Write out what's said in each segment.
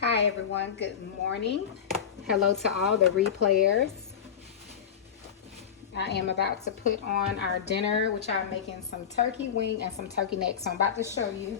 Hi everyone, good morning. Hello to all the replayers. I am about to put on our dinner, which I'm making some turkey wing and some turkey neck. So I'm about to show you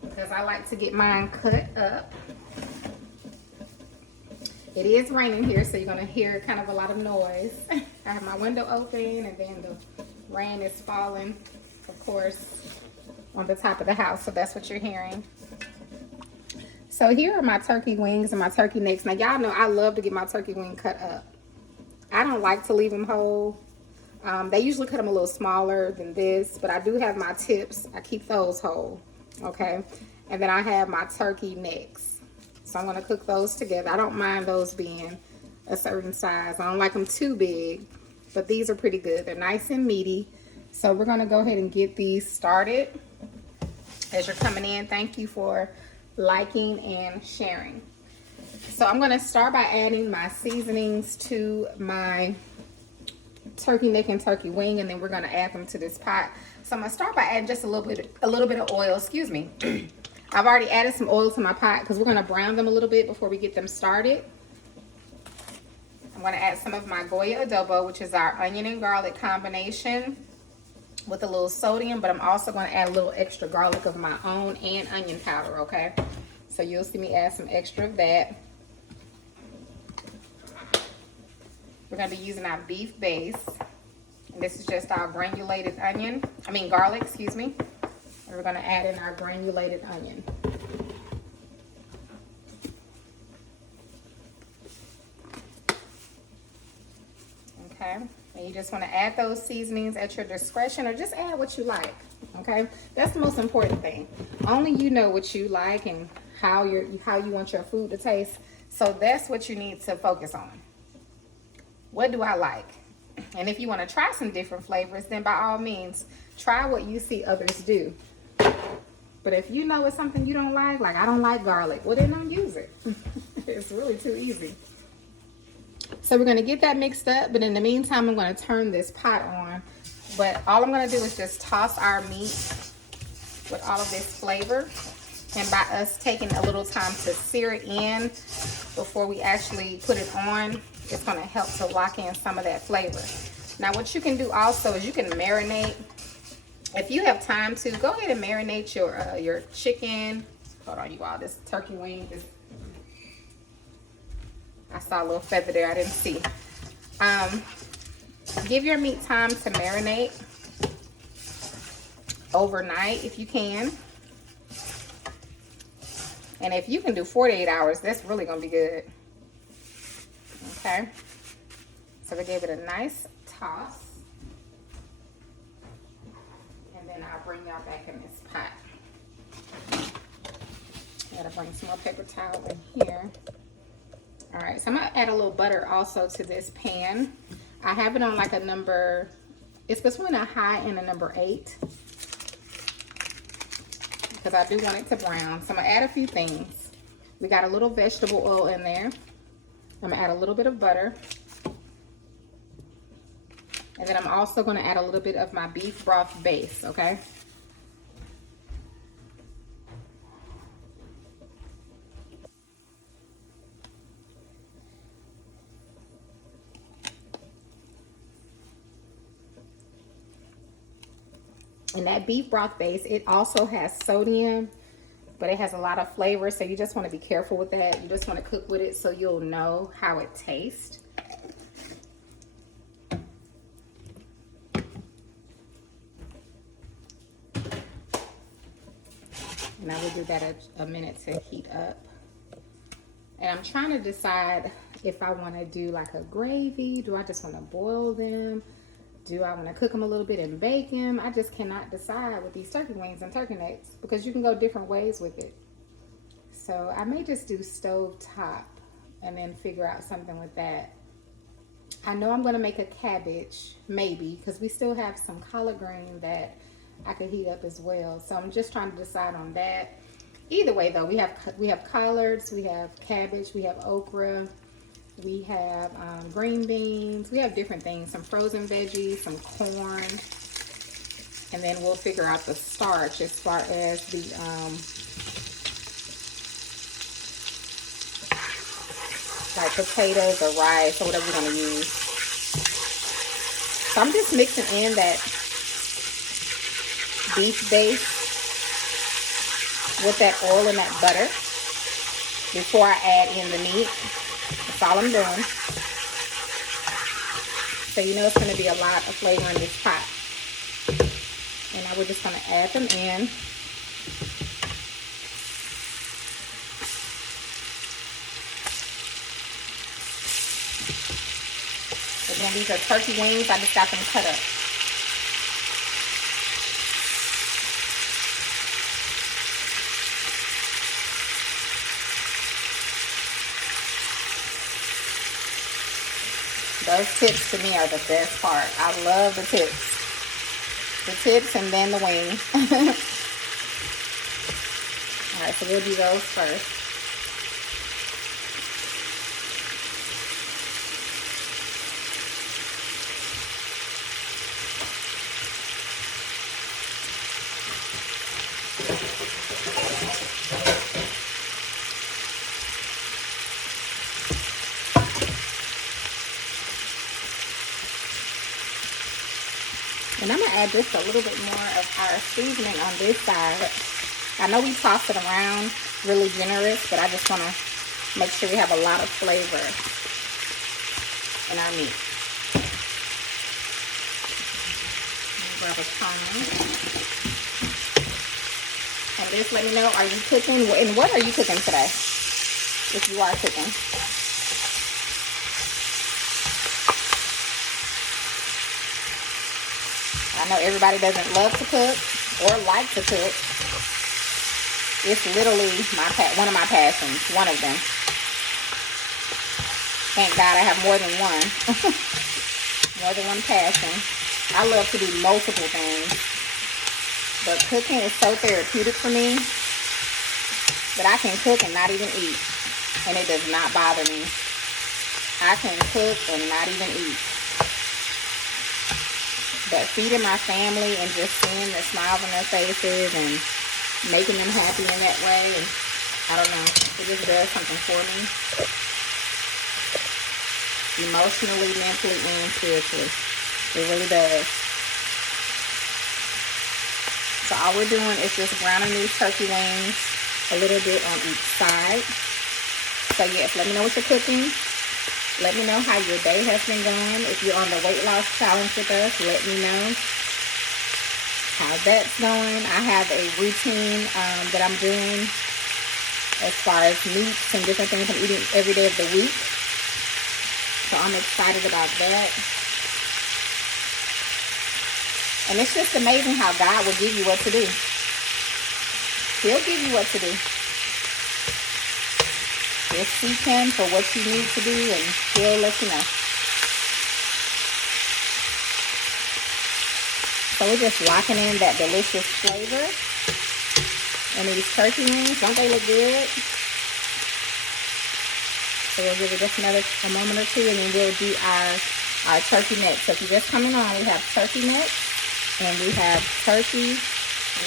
because I like to get mine cut up. It is raining here, so you're gonna hear kind of a lot of noise. I have my window open and then the rain is falling, of course, on the top of the house. So that's what you're hearing. So here are my turkey wings and my turkey necks. Now y'all know I love to get my turkey wing cut up. I don't like to leave them whole. They usually cut them a little smaller than this, but I do have my tips. I keep those whole, okay? And then I have my turkey necks. So I'm gonna cook those together. I don't mind those being a certain size. I don't like them too big, but these are pretty good. They're nice and meaty. So we're gonna go ahead and get these started. As you're coming in, thank you for liking and sharing. So I'm going to start by adding my seasonings to my turkey neck and turkey wing, and then we're going to add them to this pot. So I'm going to start by adding just a little bit of oil. Excuse me. I've already added some oil to my pot because we're going to brown them a little bit before we get them started. I'm going to add some of my Goya adobo, which is our onion and garlic combination, with a little sodium, but I'm also going to add a little extra garlic of my own and onion powder, okay? So you'll see me add some extra of that. We're going to be using our beef base. And this is just our granulated garlic, excuse me. And we're going to add in our granulated onion. Okay? And you just want to add those seasonings at your discretion, or just add what you like, okay? That's the most important thing. Only you know what you like and how you want your food to taste. So that's what you need to focus on. What do I like? And if you want to try some different flavors, then by all means, try what you see others do. But if you know it's something you don't like I don't like garlic, well then don't use it. It's really too easy. So we're going to get that mixed up, but in the meantime, I'm going to turn this pot on. But all I'm going to do is just toss our meat with all of this flavor. And by us taking a little time to sear it in before we actually put it on, it's going to help to lock in some of that flavor. Now, what you can do also is you can marinate. If you have time to, go ahead and marinate your chicken. Hold on, you all, this turkey wing is... I saw a little feather there I didn't see. Give your meat time to marinate overnight if you can. And if you can do 48 hours, that's really going to be good. Okay. So we gave it a nice toss. And then I'll bring y'all back in this pot. I gotta bring some more paper towel in here. All right, so I'm gonna add a little butter also to this pan. I have it on like a number, it's between a high and a number 8. Because I do want it to brown. So I'm gonna add a few things. We got a little vegetable oil in there. I'm gonna add a little bit of butter. And then I'm also gonna add a little bit of my beef broth base, okay? And that beef broth base, it also has sodium, but it has a lot of flavor, so you just want to be careful with that. You just want to cook with it so you'll know how it tastes. And I will give that a minute to heat up. And I'm trying to decide if I want to do like a gravy. Do I just want to boil them? Do I want to cook them a little bit and bake them? I just cannot decide with these turkey wings and turkey necks because you can go different ways with it. So I may just do stove top and then figure out something with that. I know I'm going to make a cabbage, maybe, because we still have some collard green that I could heat up as well. So I'm just trying to decide on that. Either way, though, we have collards, we have cabbage, we have okra, we have green beans. We have different things, some frozen veggies, some corn. And then we'll figure out the starch as far as the like potatoes or rice or whatever we're going to use. So I'm just mixing in that beef base with that oil and that butter before I add in the meat. That's all I'm doing. So you know it's going to be a lot of flavor in this pot. And now we're just going to add them in. Again, these are turkey wings. I just got them cut up. Those tips to me are the best part. I love the tips. The tips and then the wings. Alright, so we'll do those first. And I'm going to add just a little bit more of our seasoning on this side. I know we toss it around really generous, but I just want to make sure we have a lot of flavor in our meat. Grab a tongue. And just let me know, are you cooking? And what are you cooking today? If you are cooking. I know everybody doesn't love to cook or like to cook. It's literally one of my passions, one of them. Thank God I have more than one. More than one passion. I love to do multiple things. But cooking is so therapeutic for me that I can cook and not even eat. And it does not bother me. I can cook and not even eat. But feeding my family and just seeing the smiles on their faces and making them happy in that way, and I don't know, it just does something for me. Emotionally, mentally, and spiritually. It really does. So all we're doing is just browning these turkey wings a little bit on each side. So yes, let me know what you're cooking. Let me know how your day has been going. If you're on the weight loss challenge with us, let me know how that's going. I have a routine that I'm doing as far as meats and different things I'm eating every day of the week. So I'm excited about that. And it's just amazing how God will give you what to do. He'll give you what to do. Just seek Him for what you need to do, and He'll let you know. So we're just locking in that delicious flavor. And these turkey wings, don't they look good? So we'll give it just a moment or two, and then we'll do our turkey necks. So if you're just coming on, we have turkey necks, and we have turkey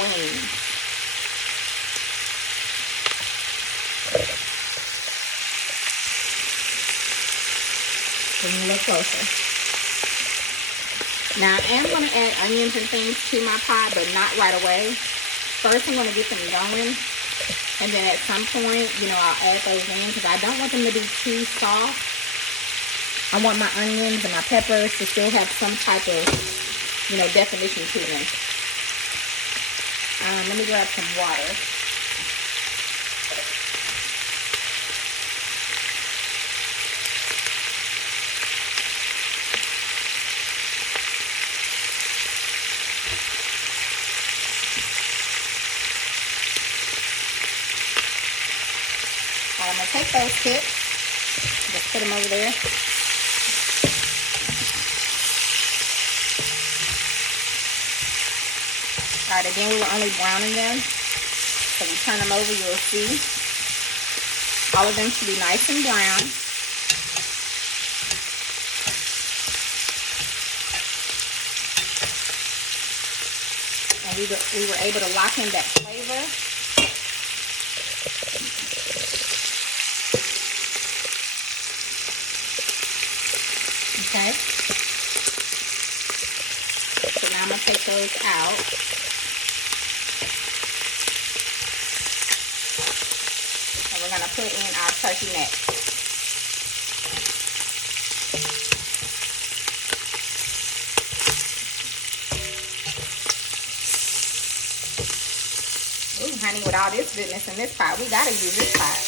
wings. Bring it a little closer. Now, I am going to add onions and things to my pot, but not right away. First, I'm going to get them going. And then at some point, I'll add those in because I don't want them to be too soft. I want my onions and my peppers to still have some type of, definition to them. Let me grab some water. I'm going to take those tips, just put them over there. Alright, again, we were only browning them. So we turn them over, you'll see. All of them should be nice and brown. we were able to lock in that flavor. Okay. So now I'm going to take those out. And we're going to put in our turkey neck. Ooh, honey, with all this goodness in this pot, we got to use this pot.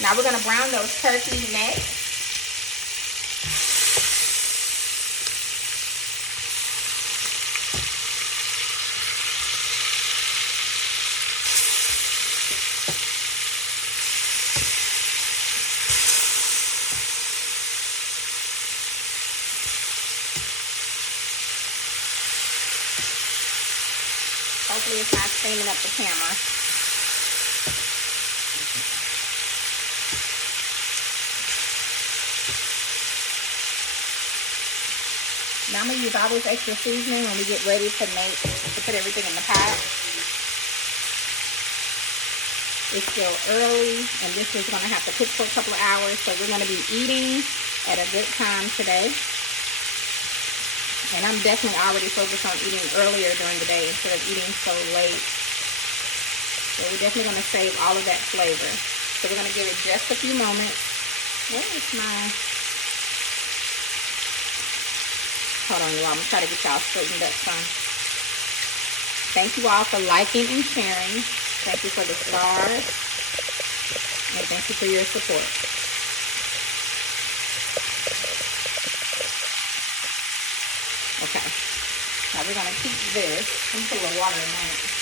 Now we're going to brown those turkey necks. Hopefully it's not steaming up the camera. Now I'm going to use all this extra seasoning when we get ready to put everything in the pot. It's still early, and this is going to have to cook for a couple of hours, so we're going to be eating at a good time today. And I'm definitely already focused on eating earlier during the day instead of eating so late. So we're definitely going to save all of that flavor. So we're going to give it just a few moments. Where is my... Hold on, y'all. I'm going to try to get y'all straightened up some. Thank you all for liking and sharing. Thank you for the stars. And thank you for your support. Okay. Now we're going to keep this. I'm going to put a little water in that.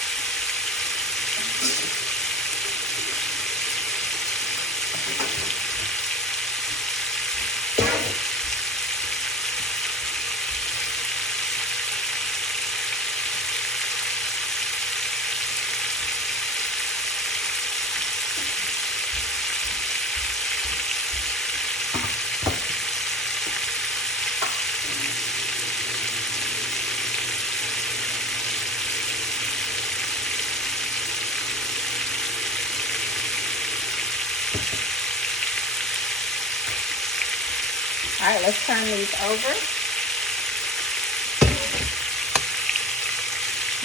All right, let's turn these over.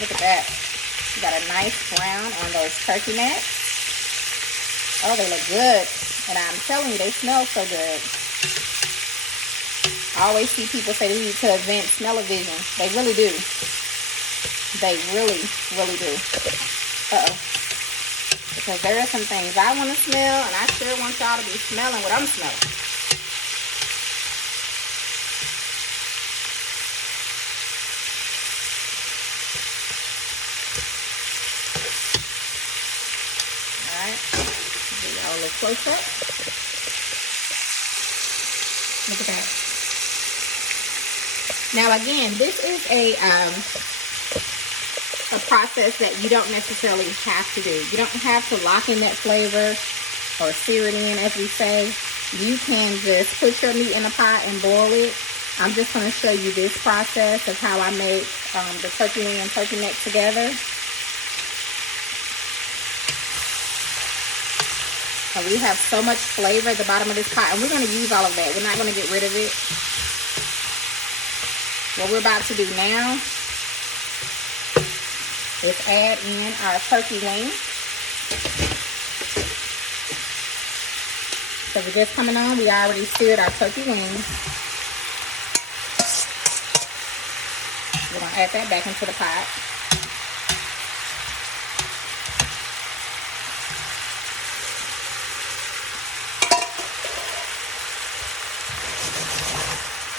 Look at that. We got a nice brown on those turkey necks. Oh, they look good. And I'm telling you, they smell so good. I always see people say they need to invent smell-o-vision. They really do. They really, really do. Uh-oh. Because there are some things I want to smell, and I sure want y'all to be smelling what I'm smelling. A little close up. Look at that. Now again, this is a process that you don't necessarily have to do. You don't have to lock in that flavor or sear it in, as we say. You can just put your meat in a pot and boil it. I'm just going to show you this process of how I make the turkey wing and turkey neck together. And we have so much flavor at the bottom of this pot, and we're going to use all of that. We're not going to get rid of it. What we're about to do now is add in our turkey wing. So we're just coming on. We already seared our turkey wings. We're going to add that back into the pot.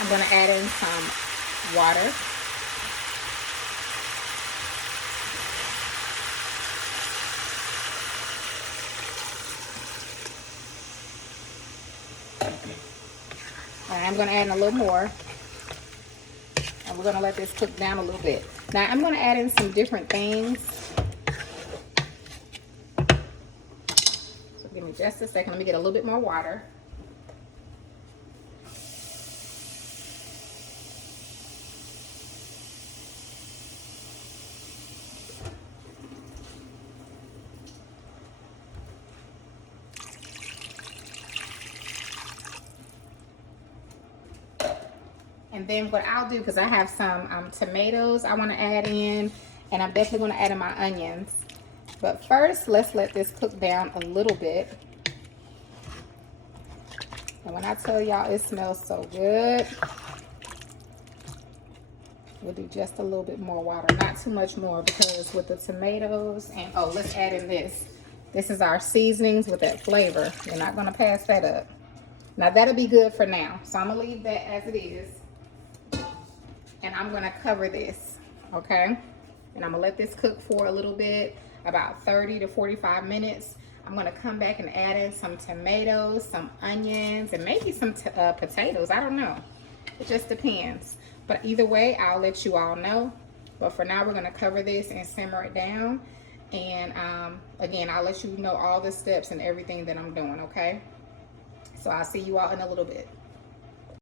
I'm going to add in some water. All right, I'm going to add in a little more. And we're going to let this cook down a little bit. Now, I'm going to add in some different things. So give me just a second. Let me get a little bit more water. And then what I'll do, because I have some tomatoes I want to add in, and I'm definitely going to add in my onions. But first, let's let this cook down a little bit. And when I tell y'all it smells so good, we'll do just a little bit more water, not too much more, because with the tomatoes and, oh, let's add in this. This is our seasonings with that flavor. We're not going to pass that up. Now that'll be good for now. So I'm going to leave that as it is. And I'm going to cover this, okay? And I'm going to let this cook for a little bit, about 30 to 45 minutes. I'm going to come back and add in some tomatoes, some onions, and maybe some potatoes. I don't know. It just depends. But either way, I'll let you all know. But for now, we're going to cover this and simmer it down. And again, I'll let you know all the steps and everything that I'm doing, okay? So I'll see you all in a little bit.